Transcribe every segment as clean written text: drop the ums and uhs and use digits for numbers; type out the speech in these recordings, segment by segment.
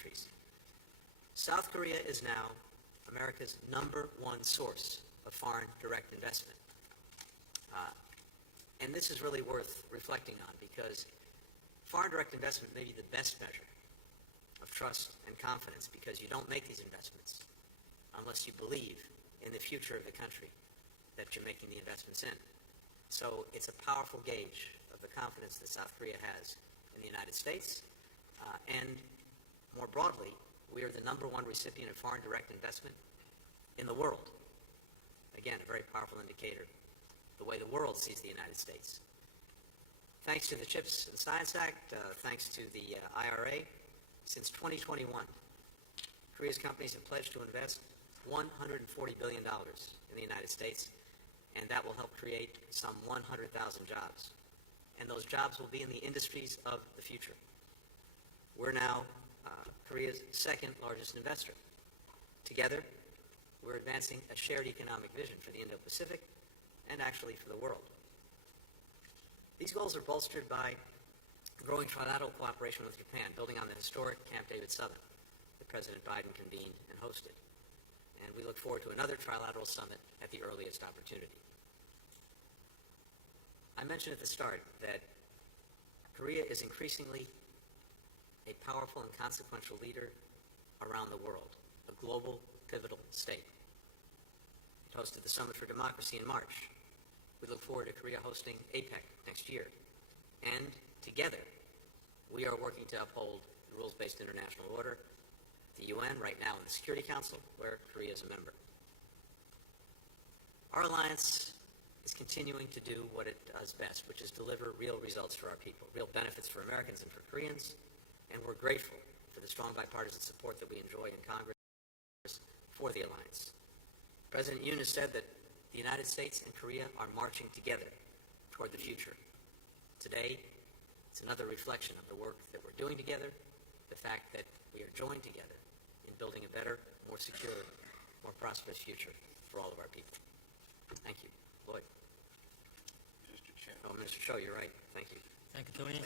countries. South Korea is now America's #1 source of foreign direct investment. And this is really worth reflecting on, because foreign direct investment may be the best measure of trust and confidence, because you don't make these investments unless you believe in the future of the country that you're making the investments in. So it's a powerful gauge of the confidence that South Korea has in the United States. And more broadly, we are the #1 recipient of foreign direct investment in the world. Again, a very powerful indicator of the way the world sees the United States. Thanks to the CHIPS and Science Act, thanks to the IRA, since 2021, Korea's companies have pledged to invest $140 billion in the United States, and that will help create some 100,000 jobs. And those jobs will be in the industries of the future. We're now Korea's second largest investor. Together, we're advancing a shared economic vision for the Indo-Pacific and actually for the world. These goals are bolstered by growing trilateral cooperation with Japan, building on the historic Camp David summit that President Biden convened and hosted. And we look forward to another trilateral summit at the earliest opportunity. I mentioned at the start that Korea is increasingly a powerful and consequential leader around the world, a global pivotal state. It hosted the Summit for Democracy in March. We look forward to Korea hosting APEC next year. And together, we are working to uphold the rules-based international order, the UN, right now in the Security Council, where Korea is a member. Our alliance is continuing to do what it does best, which is deliver real results for our people, real benefits for Americans and for Koreans, and we're grateful for the strong bipartisan support that we enjoy in Congress for the alliance. President Yoon has said that the United States and Korea are marching together toward the future. Today, it's another reflection of the work that we're doing together, the fact that we are joined together in building a better, more secure, more prosperous future for all of our people. Thank you. Lloyd. Mr. Cho. Oh, Mr. Cho, you're right. Thank you. Thank you, Tony.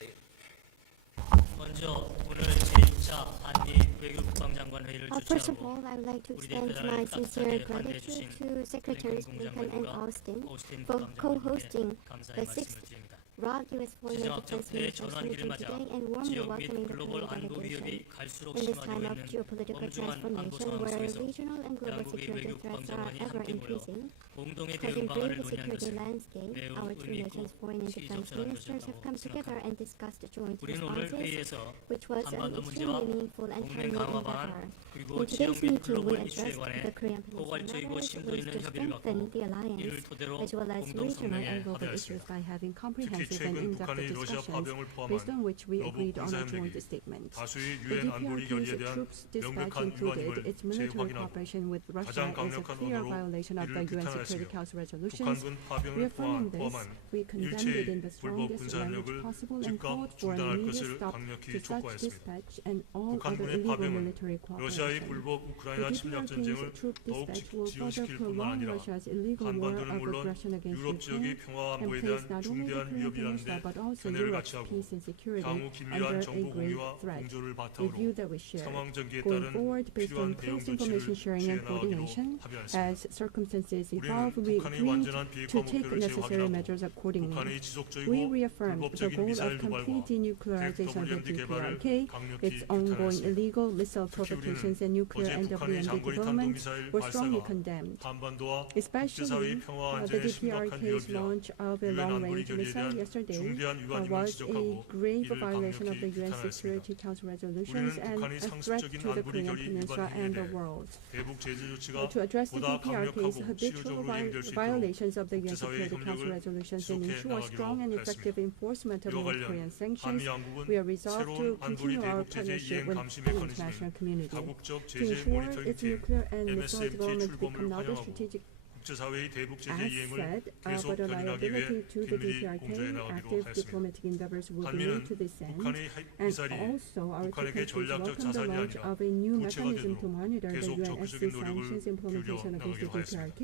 먼저 오늘 제2차 한미 외교국방장관 회의를 First of 주최하고 all, I would like to 우리 extend 대표단을 my sincere 깍듯하게 관대해 gratitude 주신 to Secretaries 블링컨 Blinken and 국무장관과 Austin 오스틴 for co-hosting 국방장관에게 감사의 the 말씀을 sixth 드립니다. Broad U.S. Foreign and 지정학적 Defense Ministers 대전환기를 meeting 맞아 today and warmly 지역 및 welcoming the 글로벌 Korean 안보 위협이 delegation. 갈수록 In this 심화되고 time of 있는 geopolitical 엄중한 안보 transformation, 상황 where 속에서 regional and global 양국의 security 외교 threats are 국방장관이 ever 함께 모여 increasing, 공동의 대응 causing 방안을 grave 논의한 security 것은 landscape, 매우 our two 의미 있고 nations' foreign and defense 시의적절한 ministers have come 것이었다고 together 생각합니다. and discussed joint 우리는 오늘 responses, 회의에서 which was an 한반도 extremely 문제와 meaningful and 동맹 timely 강화 endeavor. 방안 그리고 In 지역 today's 및 meeting, we 글로벌 이슈에 addressed 관해 the Korean Peninsula 포괄적이고 matters, 심도 ways 있는 to 협의를 갖고 strengthen the 이를 alliance, 토대로 as well as 공동 regional 성명에 and global issues 합의하였습니다. by having 특히 comprehensive and 최근 in-depth 북한이 러시아 discussions, 파병을 based on 포함한 which we 러북 agreed on 군사 a joint 협력이 statement. 다수의 The 유엔 안보리 결의에 DPRK's 대한 troops dispatch 명백한 included 위반임을 its military 재확인하고 cooperation with Russia 가장 is a 강력한 clear 언어로 violation of 이를 the UN 비탄하였으며 Security Council resolutions. 북한군 파병을 Reaffirming this, 포함한 we condemned it in the 일체의 불법 strongest 군사 language 협력을 possible and 즉각 called for an 중단할 immediate 것을 stop 강력히 to such 촉구하였습니다. dispatch and all other 북한군의 illegal 파병은 military 러시아의 cooperation. 불법 우크라이나 The 침략 DPRK's 전쟁을 troop 더욱 dispatch will further 지연시킬 뿐만 prolong 아니라 Russia's illegal war 한반도는 of 물론 aggression against 유럽 지역의 Ukraine 평화 and 안보에 place 대한 not only the 중대한 Korean 위협이라는 Peninsula 데 but also 견해를 Europe's 같이 하고 peace and security 향후 긴밀한 under 정보 a grave 공유와 threat. 공조를 A view 바탕으로 that we share. 상황 전개에 Going 따른 forward, based 필요한 on 대응 close information 조치를 sharing 취해 and coordination, 나가기로 합의하였습니다. as circumstances 우리는 evolve, we 북한의 agreed 완전한 비핵화 to take 목표를 necessary measures 재확인하고 accordingly. 북한의 We 지속적이고 reaffirmed the 불법적인 goal 미사일 of complete 도발과 denuclearization of the WMD 개발을 DPRK, 강력히 its ongoing 비탄하였습니다. illegal missile 특히 provocations 우리는 and nuclear 어제 and 북한의 WMD 장거리 developments 탄도미사일 were strongly 발사가 condemned. 한반도와 Especially 국제사회의 평화 the 안정에 심각한 DPRK's 위협이자 launch of a 유엔 안보리 long-range 결의에 missile 대한 yesterday 중대한 위반임을 was a 지적하고 grave 이를 violation of the 강력히 UN 비탄하였습니다. Security Council resolutions 우리는 and 북한의 a threat 상습적인 to the 안보리 Korean 결의 Peninsula 위반 and the 행위에 world. 대북 제재 조치가 To address the 보다 DPRK's 강력하고 habitual 실효적으로 이행될 수 있도록 violations of the UN 국제사회의 Security Council 협력을 resolutions and 지속해 ensure strong and 나가기로 effective 했습니다. enforcement of 이와 North 관련 Korean sanctions, 한미 양국은 we are resolved to 새로운 안보리 continue our 대북 제재 partnership 이행 with 감시 the international 메커니즘인 community 다국적 to 제재 ensure 모니터링 its 팀 nuclear and missile MSMT development 출범을 become not a 환영하고 strategic 국제사회의 대북 제재 asset, 이행을 계속 but a 견인하기 위해 liability to the 긴밀히 DPRK. 공조해 나가기로 Active 하였습니다. diplomatic endeavors will be 한미는 made to this end. 북한의 And 미사일이 also, our two 북한에게 countries 전략적 welcome the 자산이 launch 아니라 of a new 부채가 mechanism to 되도록 monitor the 계속 UNSC 적극적인 노력을 sanctions implementation 기울여 against the 나가기로 하였습니다. DPRK.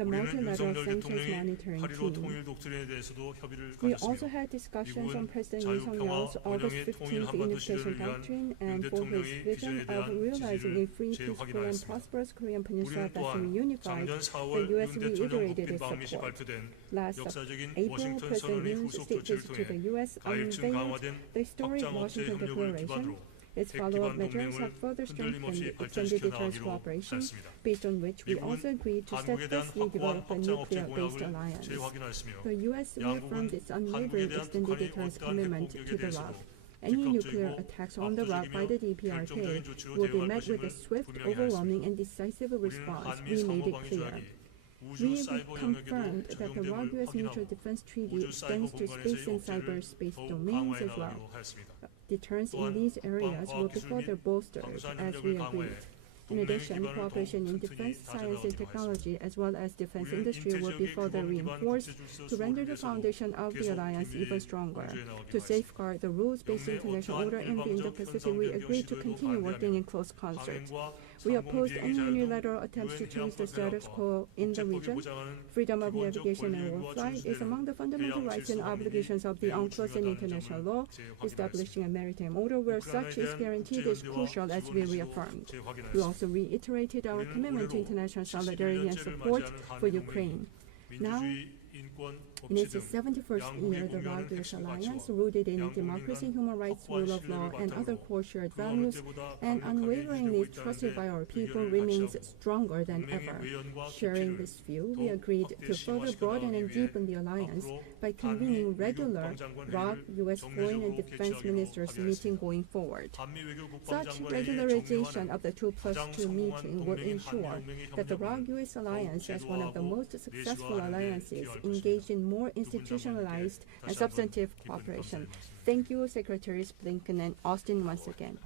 the 우리는 multilateral 윤석열 sanctions 대통령의 monitoring 8.15 team. 통일 독트린에 대해서도 협의를 We also 가졌으며 had discussions on 미국은 President 자유, Yong 평화, Yeol's August 번영의 통일 15th 한반도 Unification 실현을 위한 Doctrine 윤 and for his 대통령의 vision 비전에 of 대한 realizing 지지를 a free, peaceful, and 재확인하였습니다. prosperous Korean Peninsula 우리는 that 또한 can be unified. 작년 The 4월 U.S. 윤 대통령 reiterated 국빈 its 방미 시 support. 발표된 Last 역사적인 April, 워싱턴 President 선언의 Yoon's 후속 state 조치를 visit to 통해 the U.S. 가일층 unveiled 강화된 the historic 확장 Washington 억제 협력을 Declaration. 기반으로 Its 핵 follow-up 기반 measures 동맹을 have further 흔들림 없이 strengthened extended 발전시켜 deterrence 나가기로 cooperation, 하였습니다. based on which we 미국은 also agreed to 한국에 대한 steadfastly 확고한 develop a 확장 억제 nuclear-based 공약을 alliance. 재확인하였으며 The U.S. reaffirmed 양국은 its 한국에 unwavering 대한 extended 북한의 deterrence 어떠한 commitment 핵 to 공격에 the 대해서도 ROC. Any nuclear 적극적이고 attacks on the ROC by 압도적이며 the DPRK 결정적인 조치로 will be 대응할 met with a 것임을 swift, 분명히 overwhelming, 하였습니다. and decisive 우리는 response. 한미 We made 상호 it 방위 clear. 조약이 우주 We 사이버 영역에도 confirmed that the 적용됨을 ROC-US Mutual 확인하고 Defense Treaty 우주 사이버 extends to space 공간에서의 and 억제를 cyberspace 더욱 domains 강화해 as well. 나가기로 하였습니다. Deterrence in 또한 these areas 국방, will 과학 be 기술 further 및 bolstered 방산 as 협력을 we 강화해 agreed. In 동맹 addition, 기반을 cooperation in 더욱 defense, 튼튼히 science, and 다져나가기로 technology, as well as defense 우리는 industry, will be 인체 further 지역의 규범 기반 reinforced 국제 to render the 질서를 foundation of the 계속 alliance 긴밀히 even stronger. 공조해 나가기로 To 하였습니다. safeguard the rules-based 영내 international 어떠한 order in the 일방적 Indo-Pacific, we 현상 agreed to 변경 continue 시도에도 working in 반대하며 close concert. 항행과 We 상공 opposed 비행기 any 자유도 unilateral attempts to 유엔 change the 해양법 status 회원과 quo in the 국제법이 region. 보장하는 Freedom of 기본적 navigation and 권리과 overflight is 준수되는 among the fundamental 해양 rights 질서 and 확립이 obligations of the 매우 Untoz and 중요하다는 international 점을 law. 재확인하였습니다. Establishing a maritime order where 우크라이나에 such is 대한 guaranteed 국제 is 연대와 crucial, as 지원 we 의지도 reaffirmed. We 재확인하였습니다. also reiterated our 우리는 commitment to 올해로 international 71 solidarity and 년째를 support 맞이하는 for 한미 Ukraine. 동맹이 Now, 민주주의, 인권, in 법치 its 등 71st 양국이 year, the 공유하는 ROC-US 핵심 alliance, 가치와 rooted in 양국 democracy, 민간 human rights, 확고한 rule of law, 신뢰를 and other 바탕으로 core shared 그 어느 values, 때보다 and 강력하게 unwaveringly 유지되고 trusted 있다는 by our 데 people, 의견을 remains 같이 하고 stronger than 동맹의 ever. 외연과 Sharing 깊이를 this view, we 더욱 agreed 확대 to further 심화시켜 broaden and 나가기 위해 deepen the alliance 앞으로 by convening 한미 외교 regular 국방장관 ROC-US 회의를 foreign and 정례적으로 defense 개최하기로 ministers meeting 합의하였습니다. going forward. 한미 외교 Such 국방장관 회의의 regularization 정례화는 of the 2+2 가장 meeting 성공한 will 동맹인 ensure 한미연맹의 that the 협력을 ROC-US alliance, as one of the 제도화하고 most successful 내시화하는 데 alliances, 기여할 engaged 것입니다. in more 두 분 institutionalized 장관님께 and 다시 한번 substantive 깊은 cooperation. 감사의 말씀. Thank you, Secretaries Blinken and Austin, once again.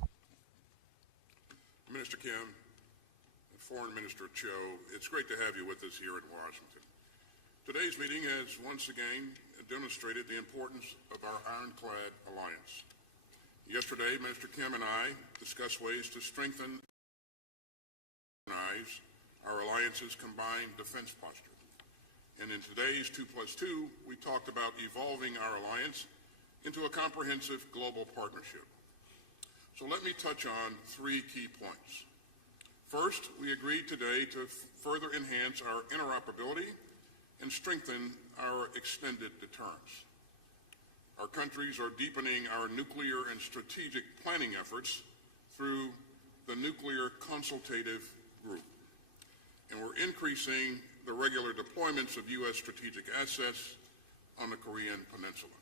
Minister Kim, Foreign Minister Cho, it's great to have you with us here in Washington. Today's meeting has once again demonstrated the importance of our ironclad alliance. Yesterday, Minister Kim and I discussed ways to strengthen our alliance's combined defense posture. And in today's 2+2, we talked about evolving our alliance into a comprehensive global partnership. So let me touch on 3 key points. First, we agreed today to further enhance our interoperability and strengthen our extended deterrence. Our countries are deepening our nuclear and strategic planning efforts through the Nuclear Consultative Group. And we're increasing the regular deployments of U.S. strategic assets on the Korean Peninsula.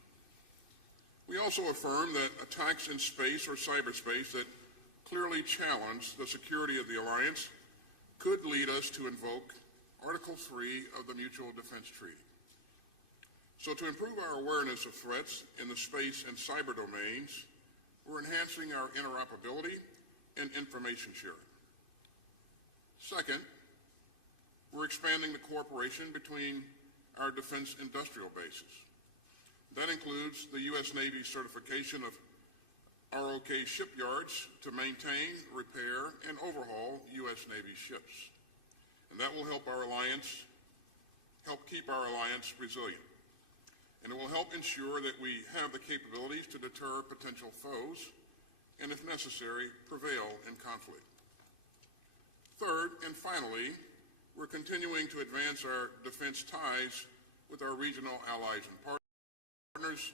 We also affirm that attacks in space or cyberspace that clearly challenge the security of the alliance could lead us to invoke Article 3 of the Mutual Defense Treaty. So to improve our awareness of threats in the space and cyber domains, we're enhancing our interoperability and information sharing. Second, we're expanding the cooperation between our defense industrial bases. That includes the U.S. Navy certification of ROK shipyards to maintain, repair, and overhaul U.S. Navy ships. And that will help keep our alliance resilient. And it will help ensure that we have the capabilities to deter potential foes and, if necessary, prevail in conflict. Third, and finally, we're continuing to advance our defense ties with our regional allies and partners,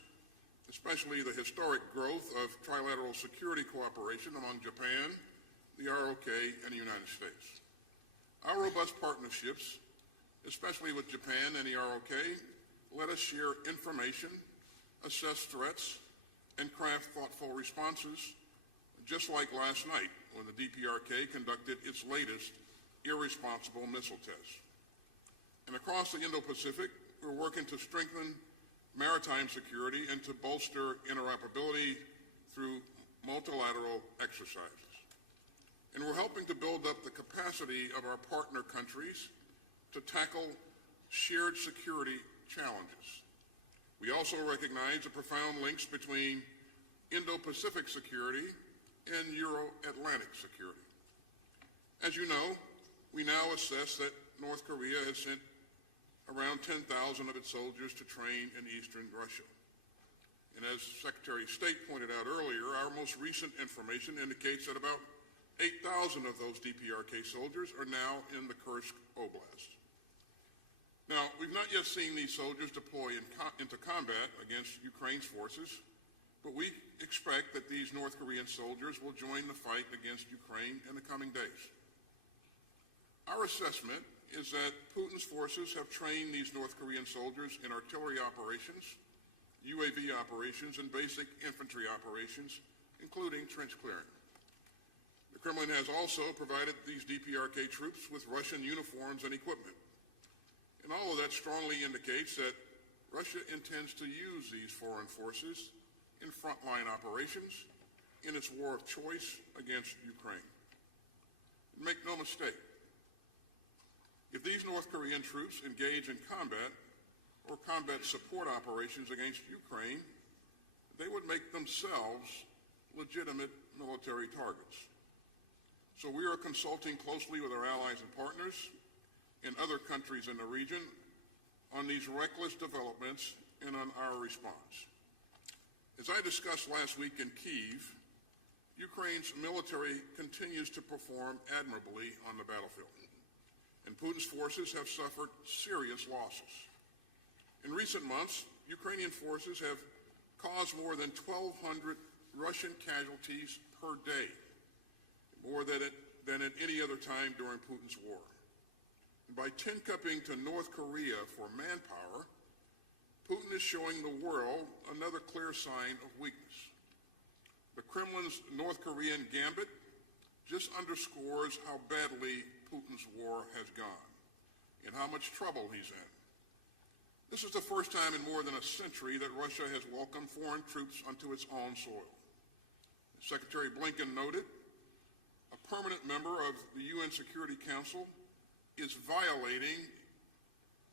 especially the historic growth of trilateral security cooperation among Japan, the ROK, and the United States. Our robust partnerships, especially with Japan and the ROK, let us share information, assess threats, and craft thoughtful responses, just like last night when the DPRK conducted its latest irresponsible missile test. And across the Indo-Pacific, we're working to strengthen maritime security and to bolster interoperability through multilateral exercises. And we're helping to build up the capacity of our partner countries to tackle shared security challenges. We also recognize the profound links between Indo-Pacific security and Euro-Atlantic security. As you know, we now assess that North Korea has sent around 10,000 of its soldiers to train in eastern Russia. And as Secretary of State pointed out earlier, our most recent information indicates that about 8,000 of those DPRK soldiers are now in the Kursk Oblast. Now, we've not yet seen these soldiers deploy into combat against Ukraine's forces, but we expect that these North Korean soldiers will join the fight against Ukraine in the coming days. Our assessment is that Putin's forces have trained these North Korean soldiers in artillery operations, UAV operations, and basic infantry operations, including trench clearing. The Kremlin has also provided these DPRK troops with Russian uniforms and equipment. And all of that strongly indicates that Russia intends to use these foreign forces in frontline operations in its war of choice against Ukraine. And make no mistake, if these North Korean troops engage in combat or combat support operations against Ukraine, they would make themselves legitimate military targets. So we are consulting closely with our allies and partners in other countries in the region on these reckless developments and on our response. As I discussed last week in Kyiv, Ukraine's military continues to perform admirably on the battlefield, and Putin's forces have suffered serious losses. In recent months, Ukrainian forces have caused more than 1,200 Russian casualties per day, more than at any other time during Putin's war. And by tin-cupping to North Korea for manpower, Putin is showing the world another clear sign of weakness. The Kremlin's North Korean gambit just underscores how badly Putin's war has gone and how much trouble he's in. This is the first time in more than a century that Russia has welcomed foreign troops onto its own soil. As Secretary Blinken noted, a permanent member of the UN Security Council is violating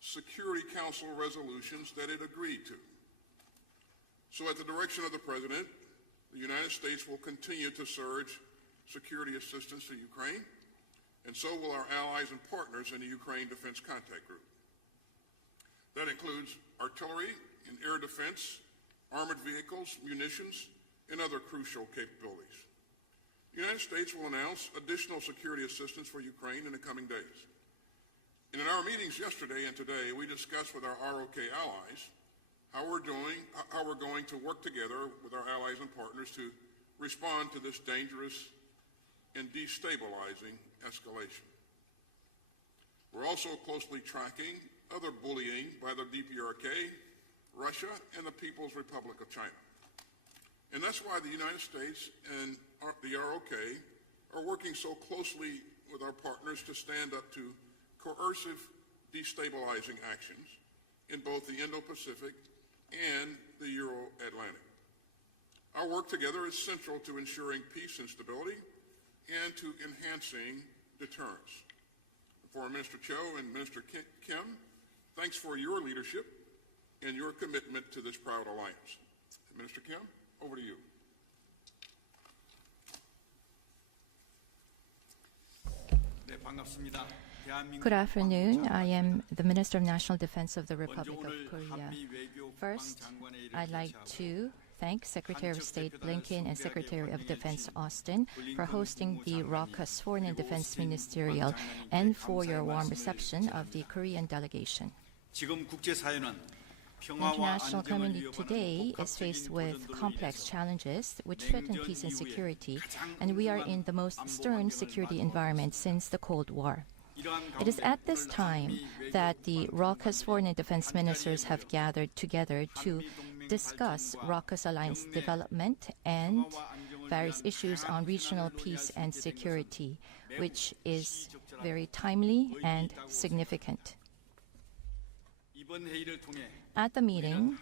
Security Council resolutions that it agreed to. So at the direction of the President, the United States will continue to surge security assistance to Ukraine, and so will our allies and partners in the Ukraine Defense Contact Group. That includes artillery and air defense, armored vehicles, munitions, and other crucial capabilities. The United States will announce additional security assistance for Ukraine in the coming days. And in our meetings yesterday and today, we discussed with our ROK allies how we're going to work together with our allies and partners to respond to this dangerous and destabilizing escalation. We're also closely tracking other bullying by the DPRK, Russia, and the People's Republic of China. And that's why the United States and the ROK are working so closely with our partners to stand up to coercive destabilizing actions in both the Indo-Pacific and the Euro-Atlantic. Our work together is central to ensuring peace and stability and to enhancing deterrence. Foreign Minister Cho and Minister Kim, thanks for your leadership and your commitment to this proud alliance. Minister Kim, over to you. 네, 반갑습니다. Good afternoon. I am the Minister of National Defense of the Republic of Korea. First, I'd like to thank Secretary of State Blinken and Secretary of Defense Austin for hosting the raucous Foreign and Defense Ministerial and for your warm reception of the Korean delegation. The international community today is faced with complex challenges which threaten peace and security, and we are in the most stern security environment since the Cold War. It is at this time that the raucous foreign and defense ministers have gathered together to discuss raucous alliance development and various issues on regional peace and security, which is very timely and significant. At the meeting,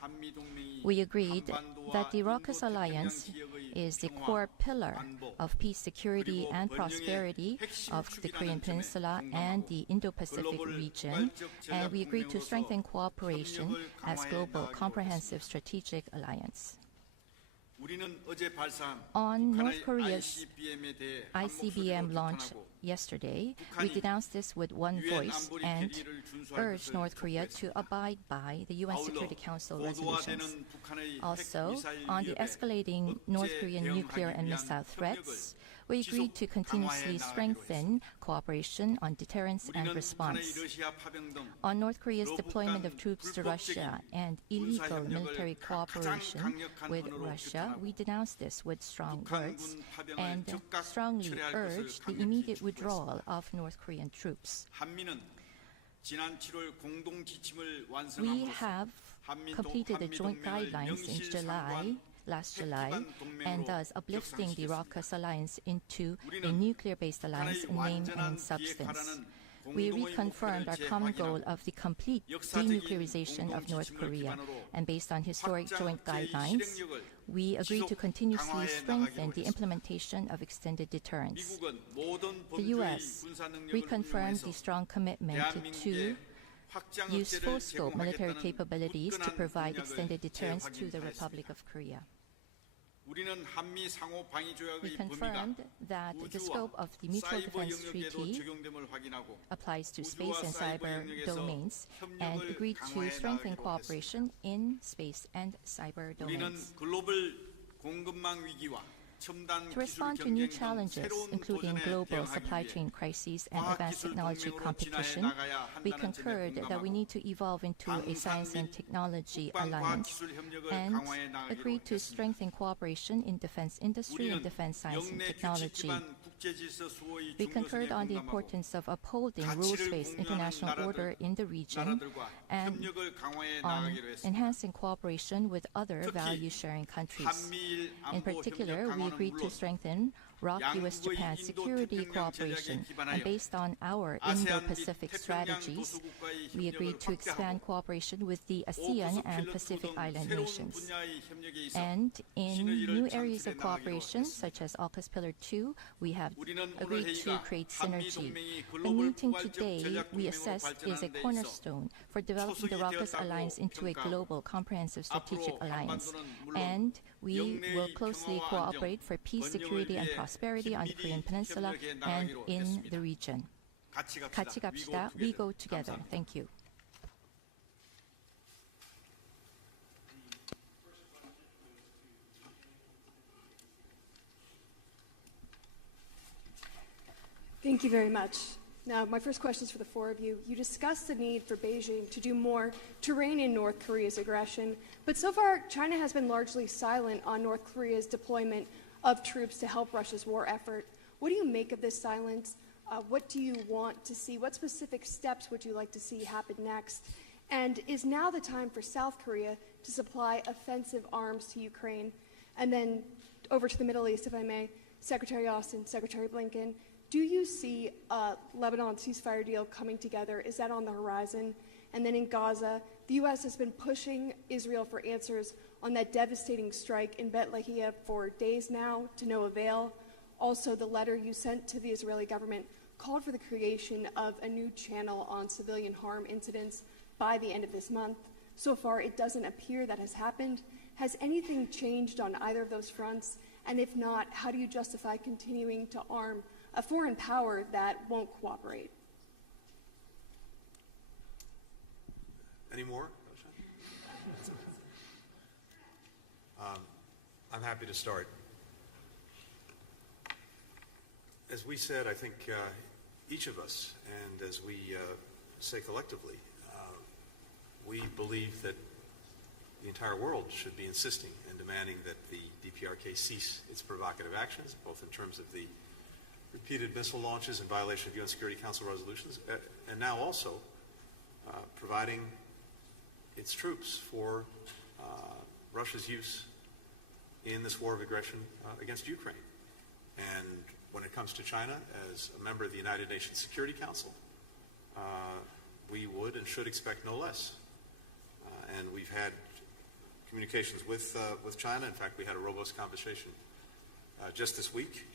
we agreed that the raucous alliance is the core pillar of peace, security, and prosperity of the Korean Peninsula and the Indo-Pacific region, and we agreed to strengthen cooperation as global comprehensive strategic alliance. On North Korea's ICBM launch yesterday, we denounced this with one voice and urged North Korea to abide by the UN Security Council resolutions. Also, on the escalating North Korean nuclear and missile threats, we agreed to continuously strengthen cooperation on deterrence and response. On North Korea's deployment of troops to Russia and illegal military cooperation with Russia, we denounced this with strong words and strongly urged the immediate withdrawal of North Korean troops. We have completed the joint guidelines in last July, and thus uplifting the Raucous alliance into a nuclear-based alliance in name and substance. We reconfirmed our common goal of the complete denuclearization of North Korea, and based on historic joint guidelines, we agreed to continuously strengthen the implementation of extended deterrence. The U.S. reconfirmed the strong commitment to use full-scope military capabilities to provide extended deterrence to the Republic of Korea. We confirmed that the scope of the Mutual Defense Treaty applies to space and cyber domains and agreed to strengthen cooperation in space and cyber domains. To respond to new challenges, including global supply chain crises and advanced technology competition, we concurred that we need to evolve into a science and technology alliance and agreed to strengthen cooperation in defense industry and defense science and technology. We concurred on the importance of upholding rules-based international order in the region and on enhancing cooperation with other value-sharing countries. In particular, we agreed to strengthen ROK-US-Japan security cooperation, and based on our Indo-Pacific strategies, we agreed to expand cooperation with the ASEAN and Pacific Island nations. And in new areas of cooperation, such as AUKUS Pillar 2, we have agreed to create synergy. The meeting today, we assessed, is a cornerstone for developing the ROK-US alliance into a global, comprehensive strategic alliance. And we will closely cooperate for peace, security, and prosperity on the Korean Peninsula and in the region. 같이 갑시다. We go together. Thank you. Thank you very much. Now, my first question is for the four of you. You discussed the need for Beijing to do more to rein in North Korea's aggression, but so far, China has been largely silent on North Korea's deployment of troops to help Russia's war effort. What do you make of this silence? What do you want to see? What specific steps would you like to see happen next? And is now the time for South Korea to supply offensive arms to Ukraine? And then over to the Middle East, if I may, Secretary Austin, Secretary Blinken, do you see a Lebanon ceasefire deal coming together? Is that on the horizon? And then in Gaza, the U.S. has been pushing Israel for answers on that devastating strike in Bet Lahia for days now, to no avail. Also, the letter you sent to the Israeli government called for the creation of a new channel on civilian harm incidents by the end of this month. So far, it doesn't appear that has happened. Has anything changed on either of those fronts? And if not, how do you justify continuing to arm a foreign power that won't cooperate? Any more? I'm happy to start. As we said, I think each of us, and as we say collectively, we believe that the entire world should be insisting and demanding that the DPRK cease its provocative actions, both in terms of the repeated missile launches in violation of UN Security Council resolutions, and now also providing its troops for Russia's use in this war of aggression against Ukraine. And when it comes to China, as a member of the United Nations Security Council, we would and should expect no less. And we've had communications with China. In fact, we had a robust conversation just this week.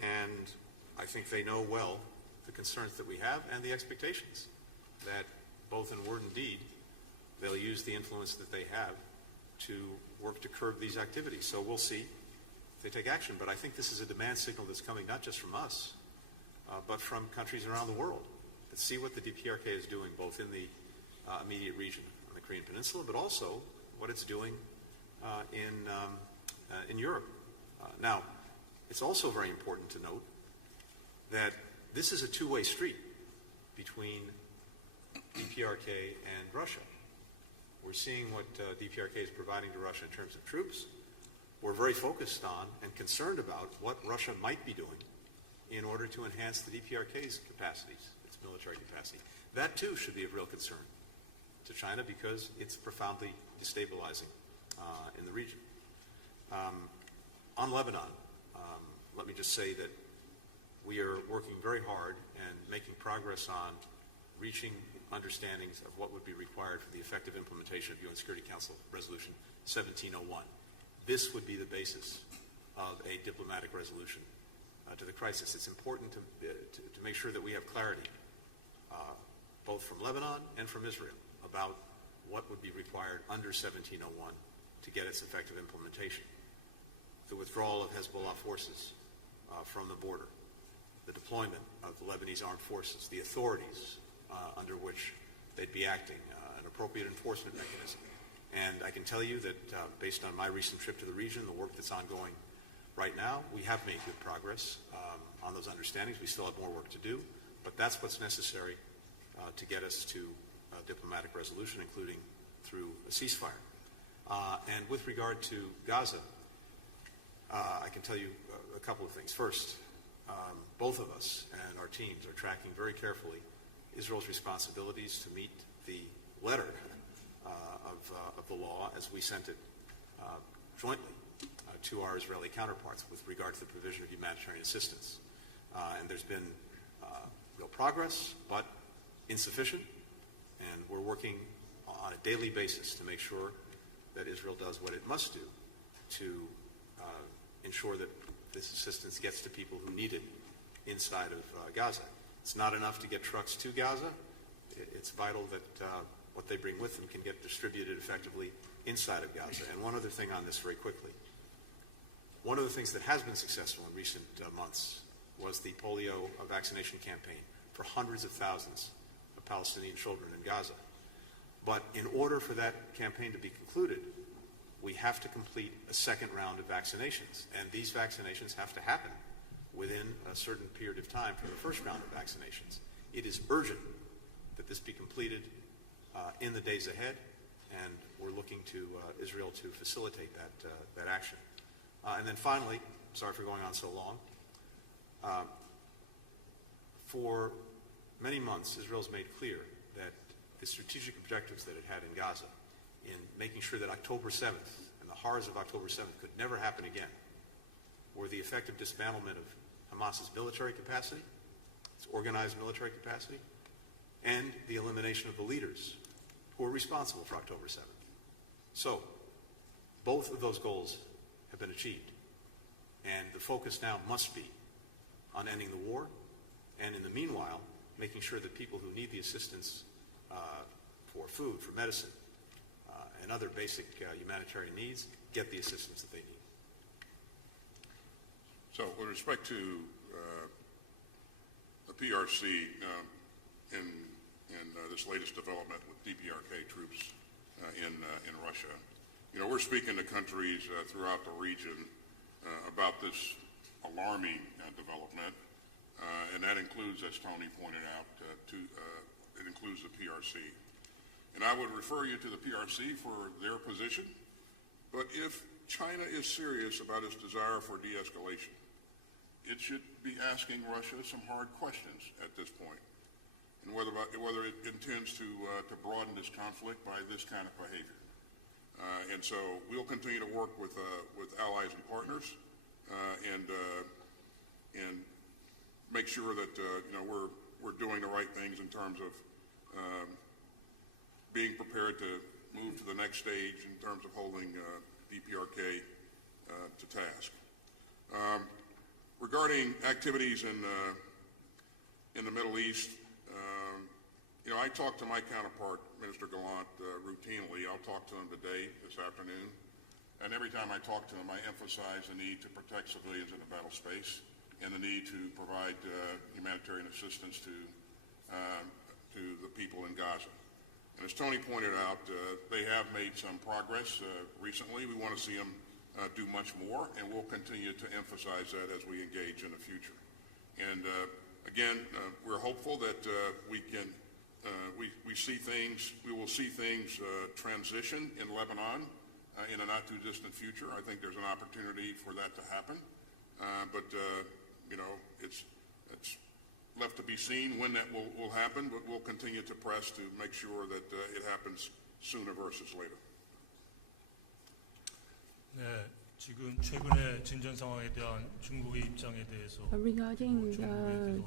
And I think they know well the concerns that we have and the expectations that both in word and deed, they'll use the influence that they have to work to curb these activities. So we'll see if they take action. But I think this is a demand signal that's coming not just from us, but from countries around the world that see what the DPRK is doing, both in the immediate region on the Korean Peninsula, but also what it's doing in Europe. Now, it's also very important to note that this is a two-way street between DPRK and Russia. We're seeing what DPRK is providing to Russia in terms of troops. We're very focused on and concerned about what Russia might be doing in order to enhance the DPRK's capacities, its military capacity. That, too, should be of real concern to China because it's profoundly destabilizing in the region. On Lebanon, let me just say that we are working very hard and making progress on reaching understandings of what would be required for the effective implementation of UN Security Council Resolution 1701. This would be the basis of a diplomatic resolution to the crisis. It's important to make sure that we have clarity, both from Lebanon and from Israel, about what would be required under 1701 to get its effective implementation. The withdrawal of Hezbollah forces from the border, the deployment of the Lebanese armed forces, the authorities under which they'd be acting, an appropriate enforcement mechanism. And I can tell you that based on my recent trip to the region, the work that's ongoing right now, we have made good progress on those understandings. We still have more work to do, but that's what's necessary to get us to a diplomatic resolution, including through a ceasefire. And with regard to Gaza, I can tell you a couple of things. First, both of us and our teams are tracking very carefully Israel's responsibilities to meet the letter of the law as we sent it jointly to our Israeli counterparts with regard to the provision of humanitarian assistance. And there's been real progress, but insufficient, and we're working on a daily basis to make sure that Israel does what it must do to ensure that this assistance gets to people who need it inside of Gaza. It's not enough to get trucks to Gaza. It's vital that what they bring with them can get distributed effectively inside of Gaza. And one other thing on this very quickly. One of the things that has been successful in recent months was the polio vaccination campaign for hundreds of thousands of Palestinian children in Gaza. But in order for that campaign to be concluded, we have to complete a second round of vaccinations. And these vaccinations have to happen within a certain period of time from the first round of vaccinations. It is urgent that this be completed in the days ahead, and we're looking to Israel to facilitate that action. And then finally, sorry for going on so long, for many months Israel's made clear that the strategic objectives that it had in Gaza in making sure that October 7th and the horrors of October 7th could never happen again were the effective dismantlement of Hamas's military capacity, its organized military capacity, and the elimination of the leaders who were responsible for October 7th. So, both of those goals have been achieved. And the focus now must be on ending the war, and in the meanwhile, making sure that people who need the assistance for food, for medicine, and other basic humanitarian needs get the assistance that they need. So with respect to the PRC in this latest development with DPRK troops in Russia, we're speaking to countries throughout the region about this alarming development, and that includes, as Tony pointed out, it includes the PRC. And I would refer you to the PRC for their position, but if China is serious about its desire for de-escalation, it should be asking Russia some hard questions at this point, and whether it intends to broaden this conflict by this kind of behavior. And so we'll continue to work with allies and partners, and make sure that we're doing the right things in terms of being prepared to move to the next stage in terms of holding DPRK to task. Regarding activities in the Middle East, I talk to my counterpart, Minister Gallant, routinely. I'll talk to him today, this afternoon. And every time I talk to him, I emphasize the need to protect civilians in the battle space and the need to provide humanitarian assistance to the people in Gaza. And as Tony pointed out, they have made some progress recently. We want to see them do much more, and we'll continue to emphasize that as we engage in the future. And again, we're hopeful that we will see things transition in Lebanon in a not too distant future. I think there's an opportunity for that to happen, but it's left to be seen when that will happen. But we'll continue to press to make sure that it happens sooner versus later. 네, 지금 최근의 진전 상황에 대한 중국의 입장에 대해서 Regarding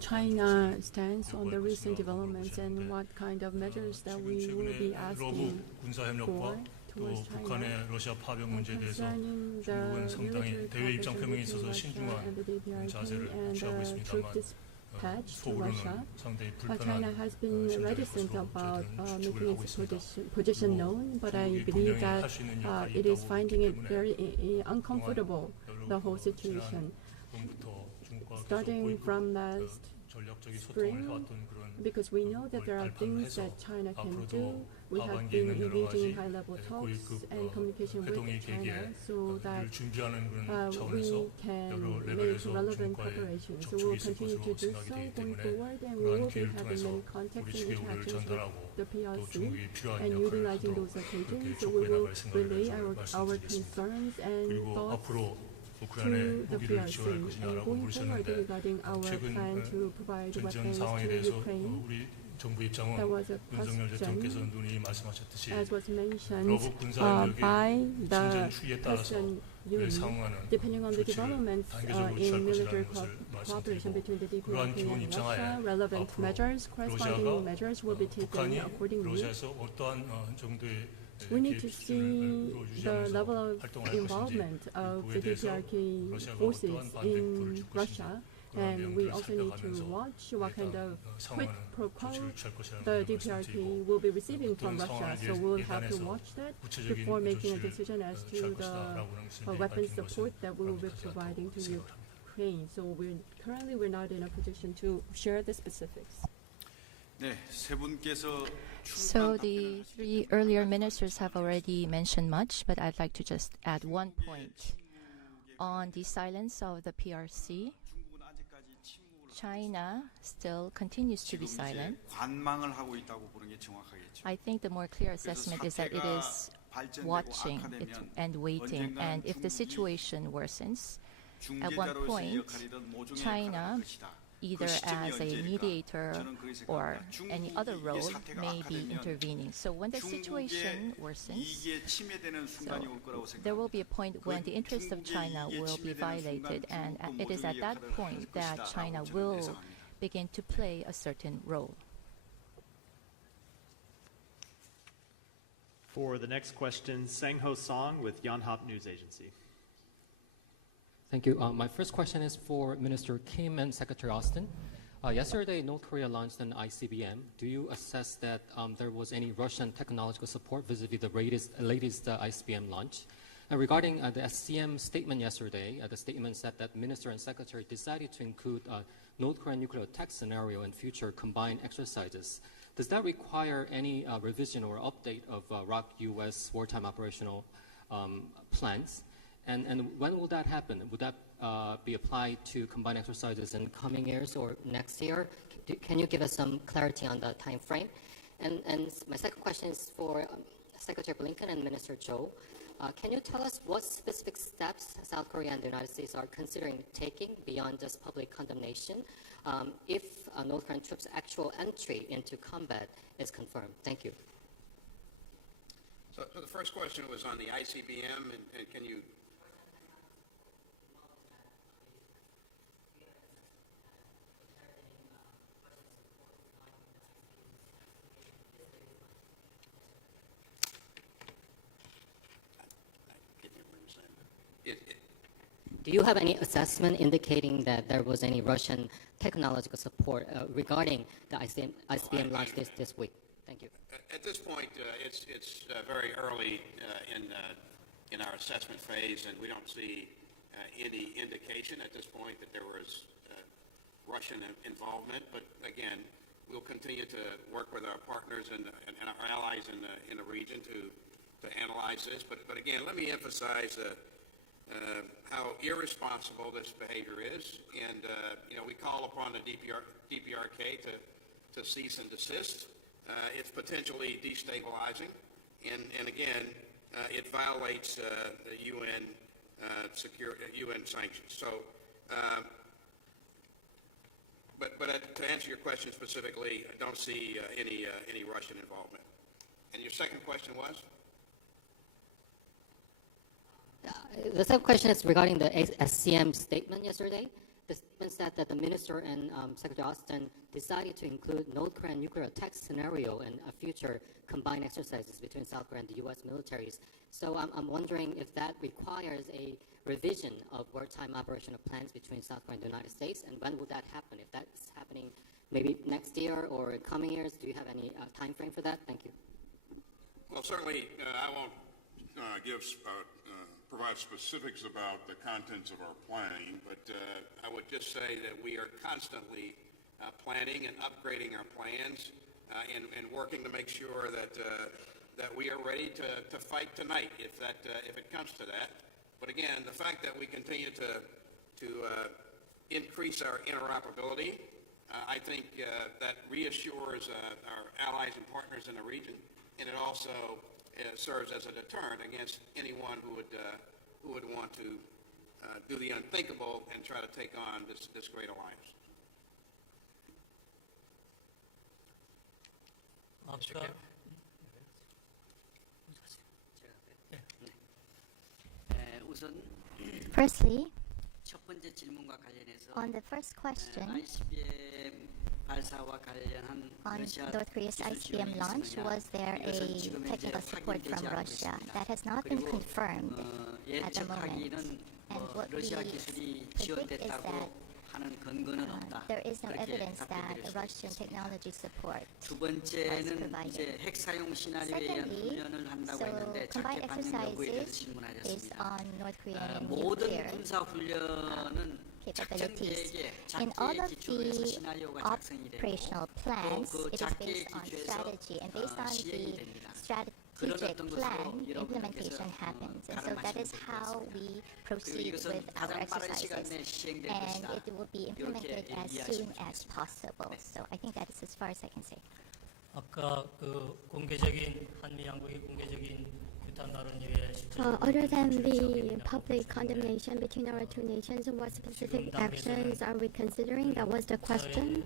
China's stance on the recent developments and what kind of measures that we will be asking 군사 for 협력과 또 towards China, 북한의 러시아 파병 문제에 대해서 concerning the 중국은 상당히 military 대외 입장 cooperation 표명에 있어서 between Russia 신중한 and the DPRK 자세를 and 취하고 the troop 있습니다만 dispatch to 속으로는 Russia. 상당히 China 불편한 has been 심정일 reticent 것으로 about 저희들은 making 추측을 하고 its 있습니다. position known, but I 중국이 believe 분명히 that 할 수 있는 역할이 it is 있다고 finding it 때문에 very uncomfortable, the whole 지난 situation. 봄부터 중국과 Starting 계속 from last 전략적인 소통을 spring, 해왔던 그런 because we know that there are things that China can do. We have been engaging in high-level talks and communication with China so that 준비하는 그런 we 차원에서 can 여러 make 레벨에서 relevant 중국과의 cooperation. So 접촉이 we'll 있을 continue to 것으로 do 생각이 so 되기 going 때문에 forward, and we 그러한 will be 기회를 having 통해서 many contacts 우리 and 지혜를 interactions with 전달하고 the 또 PRC, 중국이 필요한 and 역할을 utilizing 하도록 those occasions, 그렇게 so we 촉구해 will 나갈 생각을 relay 저는 our 말씀드리겠습니다. concerns and 그리고 thoughts 앞으로 to 우크라이나에 the 무기를 PRC. 지원할 And 것이냐라고 going forward, 물으셨는데 regarding our 최근 plan to provide 전쟁 weapons 상황에 to 대해서 Ukraine, 우리 정부 입장은 there was a 윤석열 대통령께서 question, 눈이 말씀하셨듯이 as was mentioned 러브 군사 by 협력의 the 진전 추이에 따라서 President 그에 Yun, 상응하는 depending on the 조치를 developments 단계적으로 in 취할 military 것이라는 것을 cooperation 말씀드리고 between the 그러한 DPRK 기본 and 입장하에 Russia, relevant 앞으로 measures, corresponding 러시아가 measures will be taken 북한이 accordingly. 러시아에서 어떠한 정도의 We need to 개입 see 수준을 the 유지하면서 level of 활동할 involvement 것인지 of 그에 the 대해서 DPRK 러시아가 forces 어떠한 반대표를 in 줄 것인지 Russia, 그러한 and we 내용들을 also need to 살펴가면서 watch what kind of quid 상황하는 pro quo 조치를 취할 것이라는 the 것을 DPRK 말씀드리고 will be receiving from 어떤 Russia. 상황을 So we'll have to 예단해서 watch that 구체적인 before making a 조치를 decision as to 취할 the 것이다라고 하는 것을 weapon 밝힌 support 것은 that we will be 바람직하지 providing 않다고 to 생각합니다. Ukraine. So we're not in a position to share the specifics. 네, 세 분께서 So the three earlier ministers have already mentioned much, but I'd like to just add one point. On the silence of the PRC, 중국은 아직까지 침묵을 China still continues to be 지금 이제 silent. 관망을 하고 있다고 보는 게 정확하겠죠. I think the more clear 그래서 assessment is that it 사태가 is 발전되고 watching 악화되면 and waiting, 언젠가는 and if the 중국이 situation worsens, at one 중재자로서의 point, 역할이든 모종의 China, 역할을 할 것이다. either 그 시점이 as a 언제일까? mediator 저는 그렇게 or 생각합니다. any 중국이 other 이게 role 사태가 may be 악화되면 intervening. So when the situation 중국의 worsens, 이익에 침해되는 순간이 올 거라고 there will 생각합니다. be a point when the interests of China will be violated, and it is at that point that China will begin to play a certain role. For the next question, Sang-ho Song with Yonhap News Agency. Thank you. My first question is for Minister Kim and Secretary Austin. Yesterday, North Korea launched an ICBM. Do you assess that there was any Russian technological support vis-a-vis the latest ICBM launch? And regarding the SCM statement yesterday, the statement said that Minister and Secretary decided to include North Korean nuclear attack scenario in future combined exercises. Does that require any revision or update of ROK-US wartime operational plans? And when will that happen? Would that be applied to combined exercises in coming years or next year? Can you give us some clarity on the time frame? And my second question is for Secretary Blinken and Minister Cho. Can you tell us what specific steps South Korea and the United States are considering taking beyond just public condemnation if North Korean troops' actual entry into combat is confirmed? Thank you. So the first question was on the ICBM, and can you... Do you have any assessment indicating that there was any Russian technological support regarding the ICBM launch this week? Thank you. At this point, it's very early in our assessment phase, and we don't see any indication at this point that there was Russian involvement, but again, we'll continue to work with our partners and our allies in the region to analyze this. But again, let me emphasize how irresponsible this behavior is, and we call upon the DPRK to cease and desist. It's potentially destabilizing, and again, it violates the UN UN sanctions. So, but to answer your question specifically, I don't see any Russian involvement. And your second question was? The second question is regarding the SCM statement yesterday. The statement said that the minister and Secretary Austin decided to include North Korean nuclear attack scenario in a future combined exercises between South Korea and the U.S. militaries. So I'm wondering if that requires a revision of wartime operational plans between South Korea and the United States, and when would that happen? If that's happening maybe next year or in coming years, do you have any time frame for that? Thank you. Well, certainly I won't provide specifics about the contents of our planning, but I would just say that we are constantly planning and upgrading our plans and working to make sure that we are ready to fight tonight if it comes to that. But again, the fact that we continue to increase our interoperability, I think that reassures our allies and partners in the region, and it also serves as a deterrent against anyone who would want to do the unthinkable and try to take on this great alliance. Firstly, on the first question, on North Korea's ICBM launch, was there a technical support from Russia? That has not been confirmed at the moment. And what we predict is that there is no evidence that Russian technology support was provided. Secondly, so combined exercises based on North Korean nuclear capabilities. In all of the operational plans, it is based on strategy, and based on the strategic plan, implementation happens. And so that is how we proceed with our exercises, and it will be implemented as soon as possible. So I think that is as far as I can say. 아까 그 공개적인 한미 양국의 공개적인 규탄 발언 이외에 Other than the public condemnation between our two nations, what specific actions are we considering? That was the question.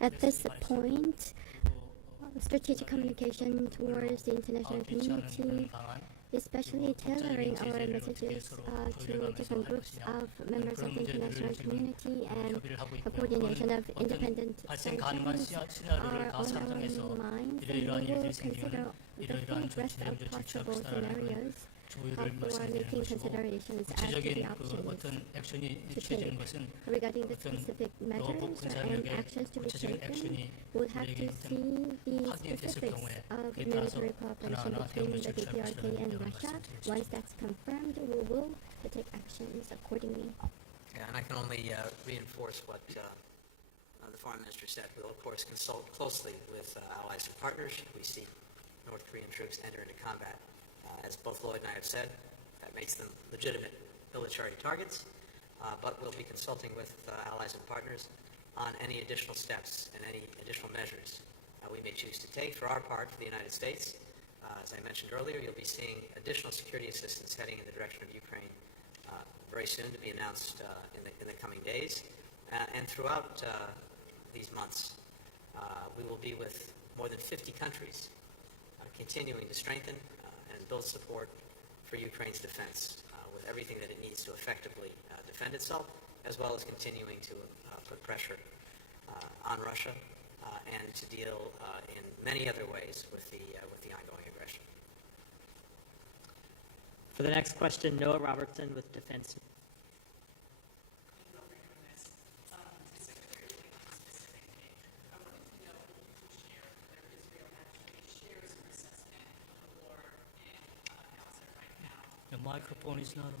At this point, strategic communication towards the international community, especially tailoring our messages to different groups of members of the international community, and a coordination of independent sanctions are on our minds, and we will consider the rest of possible scenarios for making considerations as to the options to take. Regarding the specific measures and actions to be taken, we'll have to see the specifics of military cooperation between the DPRK and Russia. Once that's confirmed, we will take actions accordingly. Yeah, and I can only reinforce what the Foreign Minister said. We'll, of course, consult closely with allies and partners. We see North Korean troops enter into combat. As both Lloyd and I have said, that makes them legitimate military targets, but we'll be consulting with allies and partners on any additional steps and any additional measures we may choose to take. For our part, for the United States, as I mentioned earlier, you'll be seeing additional security assistance heading in the direction of Ukraine very soon, to be announced in the coming days. And throughout these months, we will be with more than 50 countries, continuing to strengthen and build support for Ukraine's defense with everything that it needs to effectively defend itself, as well as continuing to put pressure on Russia and to deal in many other ways with the ongoing aggression. For the next question, Noah Robertson with Defense. The microphone is not on.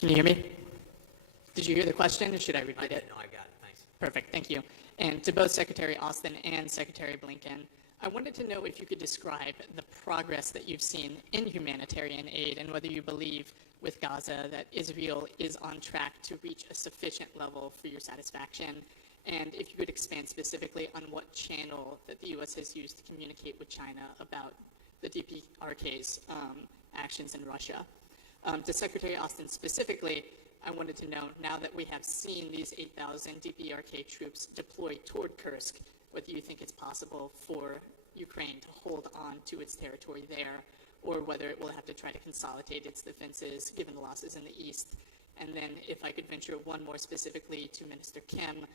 Can you hear me? Did you hear the question, or should I repeat it? No, I got it. Thanks. Perfect, thank you. And to both Secretary Austin and Secretary Blinken, I wanted to know if you could describe the progress that you've seen in humanitarian aid and whether you believe with Gaza that Israel is on track to reach a sufficient level for your satisfaction, and if you could expand specifically on what channel that the U.S. has used to communicate with China about the DPRK's actions in Russia. To Secretary Austin specifically, I wanted to know, now that we have seen these 8,000 DPRK troops deployed toward Kursk, whether you think it's possible for Ukraine to hold on to its territory there, or whether it will have to try to consolidate its defenses given the losses in the east. And then if I could venture one more specifically to Minister Kim,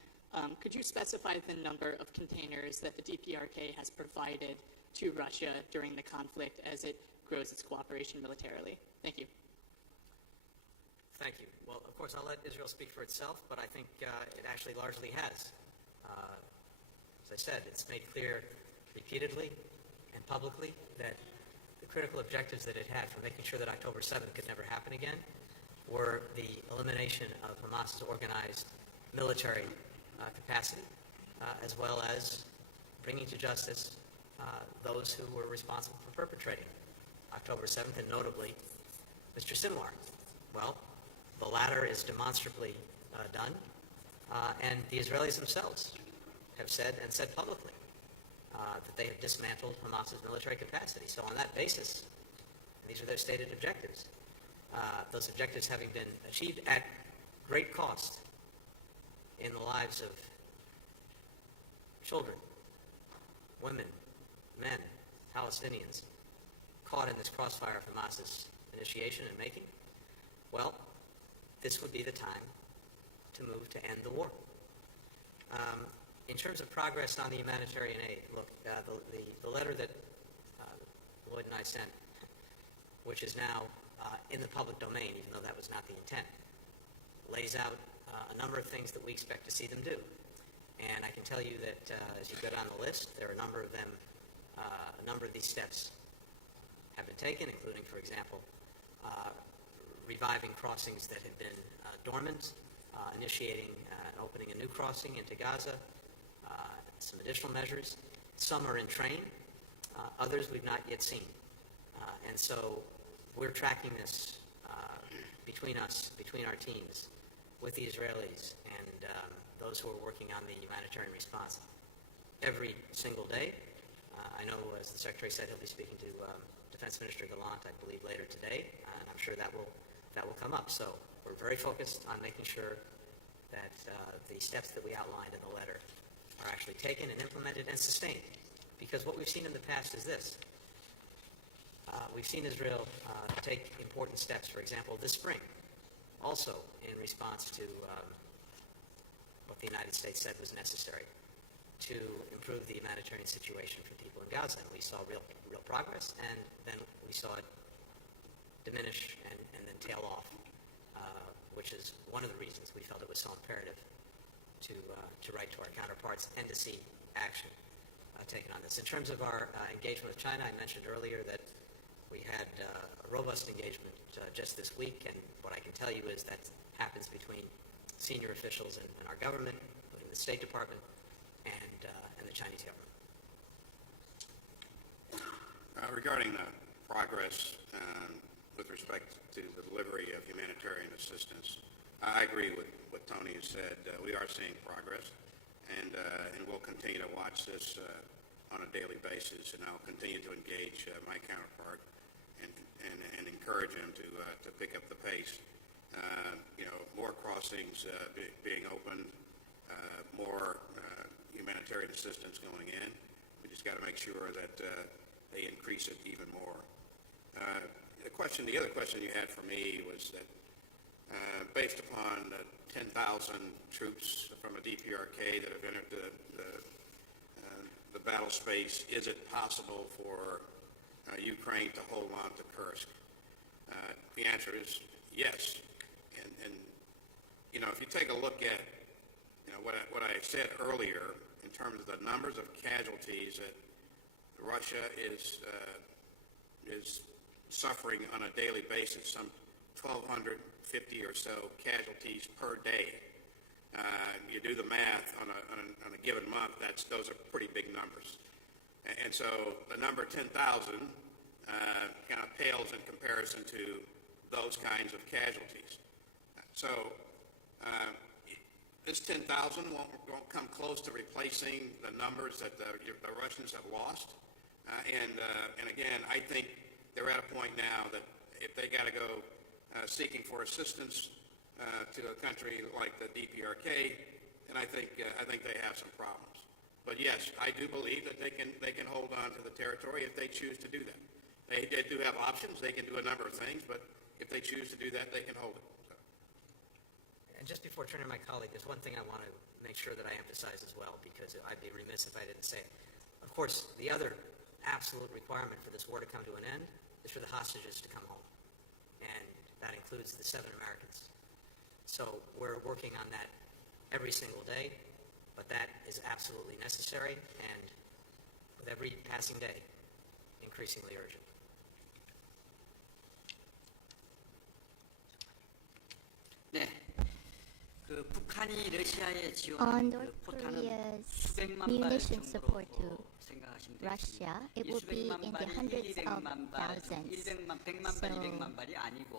could you specify the number of containers that the DPRK has provided to Russia during the conflict as it grows its cooperation militarily? Thank you. Thank you. Well, of course, I'll let Israel speak for itself, but I think it actually largely has. As I said, it's made clear repeatedly and publicly that the critical objectives that it had for making sure that October 7th could never happen again were the elimination of Hamas's organized military capacity, as well as bringing to justice those who were responsible for perpetrating October 7th, and notably Mr. Sinwar. Well, the latter is demonstrably done, and the Israelis themselves have said, and said publicly, that they have dismantled Hamas's military capacity. So on that basis, and these are their stated objectives, those objectives having been achieved at great cost in the lives of children, women, men, Palestinians, caught in this crossfire of Hamas's initiation and making, well, this would be the time to move to end the war. In terms of progress on the humanitarian aid, look, the letter that Lloyd and I sent, which is now in the public domain, even though that was not the intent, lays out a number of things that we expect to see them do. And I can tell you that as you go down the list, there are a number of them, a number of these steps have been taken, including, for example, reviving crossings that had been dormant, initiating and opening a new crossing into Gaza, some additional measures. Some are in train, others we've not yet seen. And so we're tracking this between us, between our teams, with the Israelis and those who are working on the humanitarian response every single day. I know, as the Secretary said, he'll be speaking to Defense Minister Gallant, I believe, later today, and I'm sure that will come up. So we're very focused on making sure that the steps that we outlined in the letter are actually taken and implemented and sustained. Because what we've seen in the past is this. We've seen Israel take important steps, for example, this spring, also in response to what the United States said was necessary to improve the humanitarian situation for people in Gaza. And we saw real progress, and then we saw it diminish and then tail off, which is one of the reasons we felt it was so imperative to write to our counterparts and to see action taken on this. In terms of our engagement with China, I mentioned earlier that we had a robust engagement just this week, and what I can tell you is that happens between senior officials in our government, including the State Department, and the Chinese government. Regarding the progress with respect to the delivery of humanitarian assistance, I agree with what Tony has said. We are seeing progress, and we'll continue to watch this on a daily basis, and I'll continue to engage my counterpart and encourage him to pick up the pace. More crossings being opened, more humanitarian assistance going in. We just got to make sure that they increase it even more. The other question you had for me was that based upon the 10,000 troops from the DPRK that have entered the battle space, is it possible for Ukraine to hold on to Kursk? The answer is yes. And if you take a look at what I said earlier in terms of the numbers of casualties that Russia is suffering on a daily basis, some 1,250 or so casualties per day. You do the math on a given month, those are pretty big numbers. And so the number 10,000 kind of pales in comparison to those kinds of casualties. So this 10,000 won't come close to replacing the numbers that the Russians have lost. And again, I think they're at a point now that if they got to go seeking for assistance to a country like the DPRK, then I think they have some problems. But yes, I do believe that they can hold on to the territory if they choose to do that. They do have options. They can do a number of things, but if they choose to do that, they can hold it. So. And just before turning to my colleague, there's one thing I want to make sure that I emphasize as well, because I'd be remiss if I didn't say it. Of course, the other absolute requirement for this war to come to an end is for the hostages to come home. And that includes the 7 Americans. So we're working on that every single day, but that is absolutely necessary, and with every passing day, increasingly urgent. On North Korea's munition support to Russia, it will be in the hundreds of thousands. So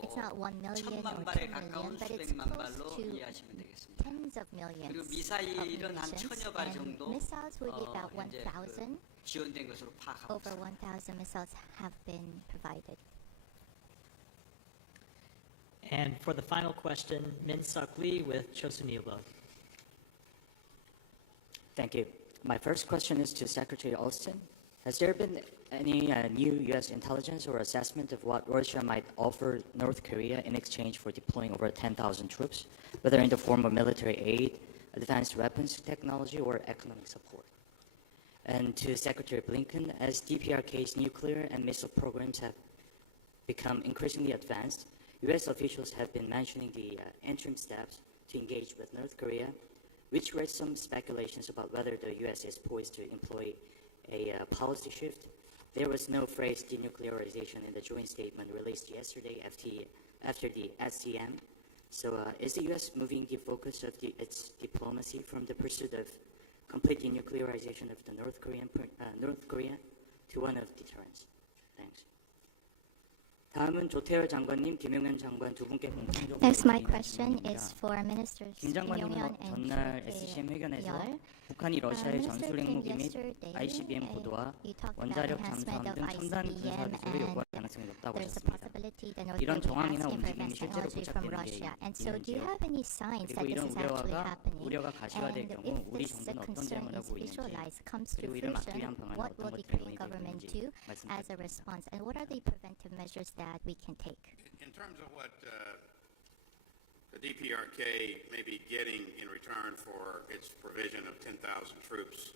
it's not 1 million or 2 million, but it's close to tens of millions of munitions. And missiles will be about 1,000. Over 1,000 missiles have been provided. And for the final question, Min Suk Lee with Chosun Ilbo. Thank you. My first question is to Secretary Austin. Has there been any new U.S. intelligence or assessment of what Russia might offer North Korea in exchange for deploying over 10,000 troops, whether in the form of military aid, advanced weapons technology, or economic support? And to Secretary Blinken, as DPRK's nuclear and missile programs have become increasingly advanced, U.S. officials have been mentioning the interim steps to engage with North Korea, which raised some speculations about whether the U.S. is poised to employ a policy shift. There was no phrase denuclearization in the joint statement released yesterday after the SCM. So is the U.S. moving the focus of its diplomacy from the pursuit of complete denuclearization of the North Korea to one of deterrence? Thanks. 다음은 조태열 장관님, 김용현 장관 두 분께 공통적으로 Next, my question is for Ministers 김 장관님은 전날 SCM 회견에서 북한이 러시아의 전술 핵무기 및 ICBM 보도와 원자력 잠수함 등 첨단 군사 기술을 요구할 가능성이 높다고 하셨습니다. 이런 정황이나 움직임이 실제로 포착되는 게 있는지요? 그리고 이런 우려가 가시화될 경우 우리 정부는 어떤 대응을 하고 있는지, 그리고 이를 막기 위한 방안은 어떤 것들이 논의되고 있는지 말씀드립니다. that we can take. In terms of what the DPRK may be getting in return for its provision of 10,000 troops,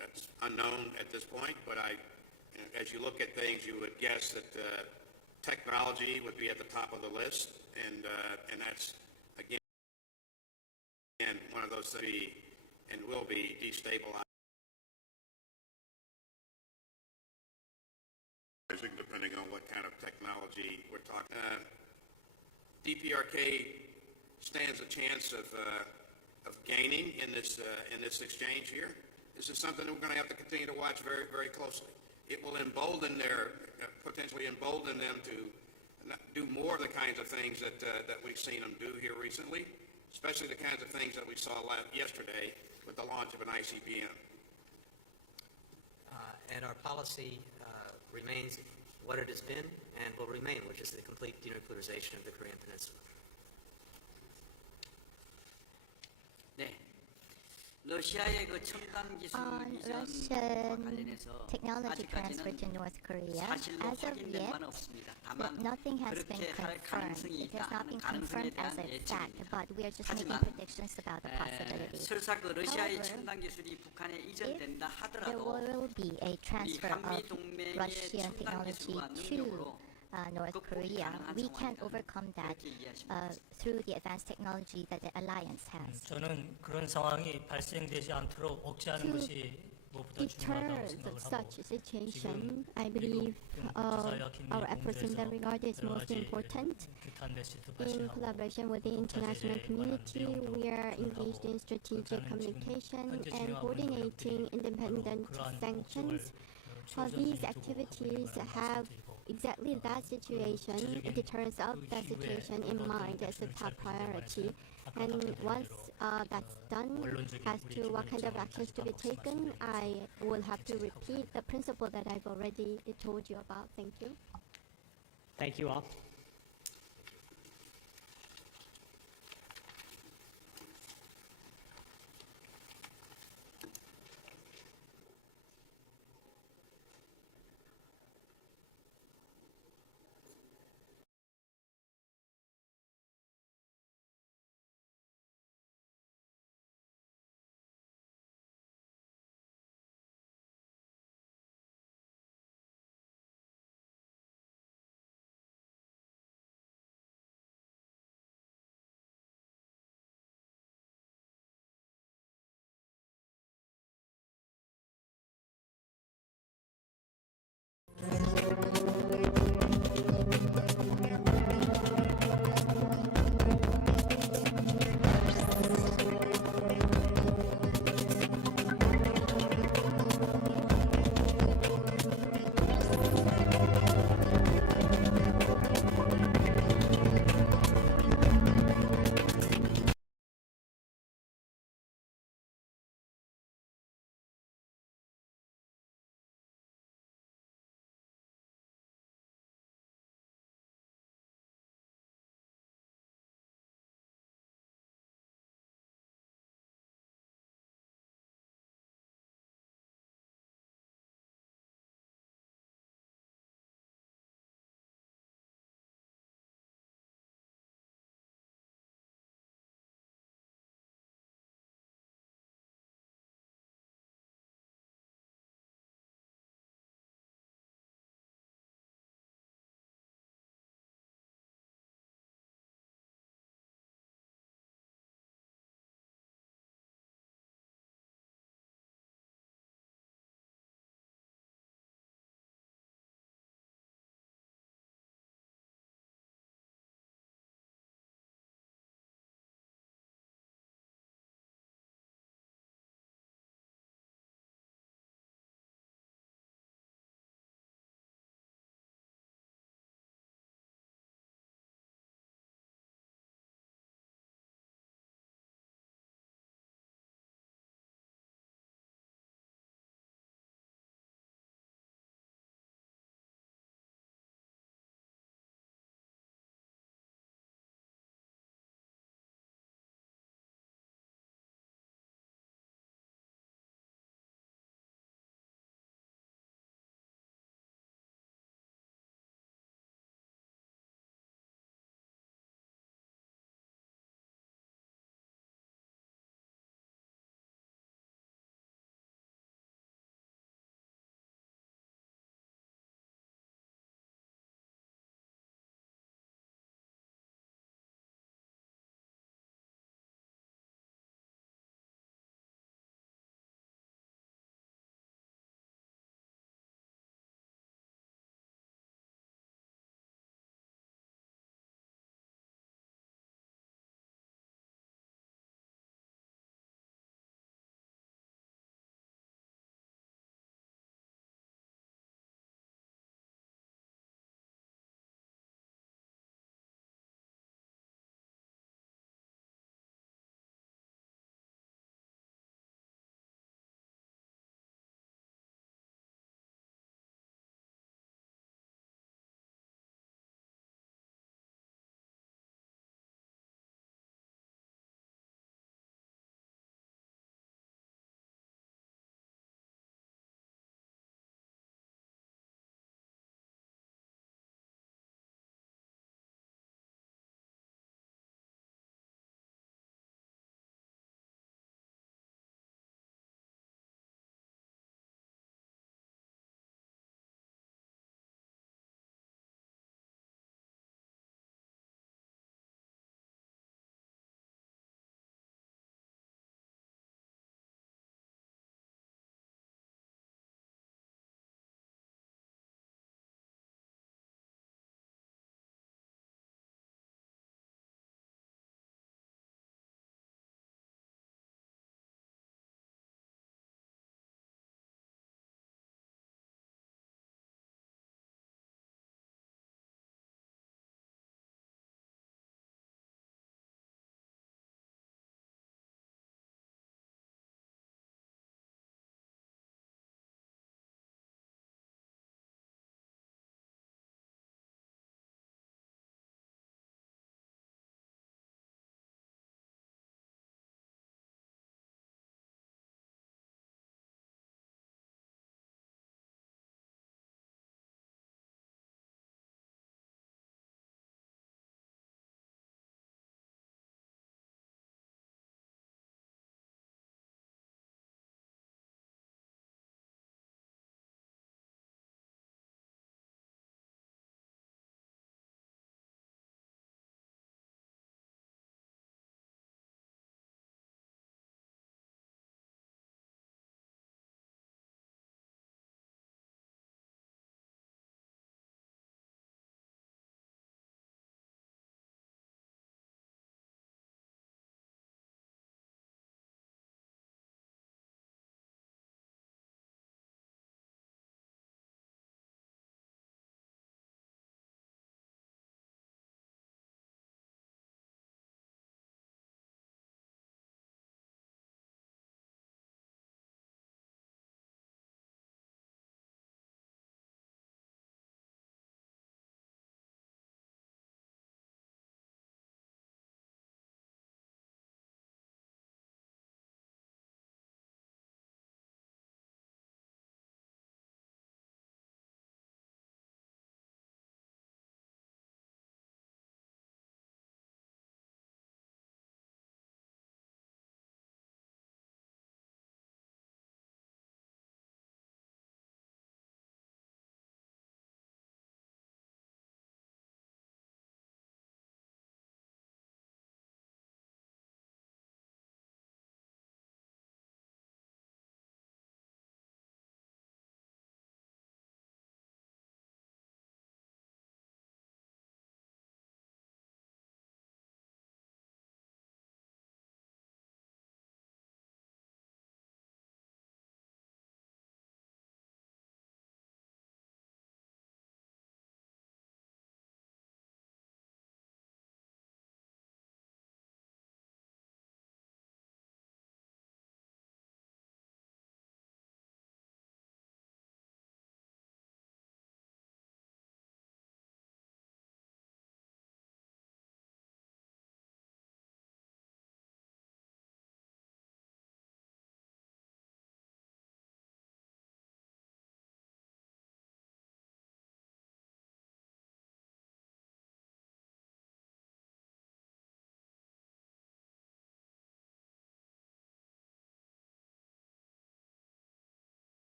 that's unknown at this point, but as you look at things, you would guess that technology would be at the top of the list, and that's, again, one of those that will be destabilized. Depending on what kind of technology we're talking. DPRK stands a chance of gaining in this exchange here. This is something that we're going to have to continue to watch very, very closely. It will potentially embolden them to do more of the kinds of things that we've seen them do here recently, especially the kinds of things that we saw yesterday with the launch of an ICBM. And our policy remains what it has been and will remain, which is the complete denuclearization of the Korean Peninsula. On Russian technology transfer to North Korea, as of yet, nothing has been confirmed. It has not been confirmed as a fact, but we are just making predictions about the possibility. However, if there will be a transfer of Russian technology to North Korea, we can overcome that through the advanced technology that the alliance has. 저는 그런 상황이 발생되지 않도록 억제하는 것이 중요하다고 deter 생각을 such 하고 situation. I believe our efforts in that regard is most important. In collaboration with the international community, we are engaged in strategic communication and coordinating independent sanctions. These activities have exactly that situation, deterrence of that situation in mind as a top priority. And once that's done, as to what kind of actions to be taken, I will have to repeat the principle that I've already told you about. Thank you. Thank you all.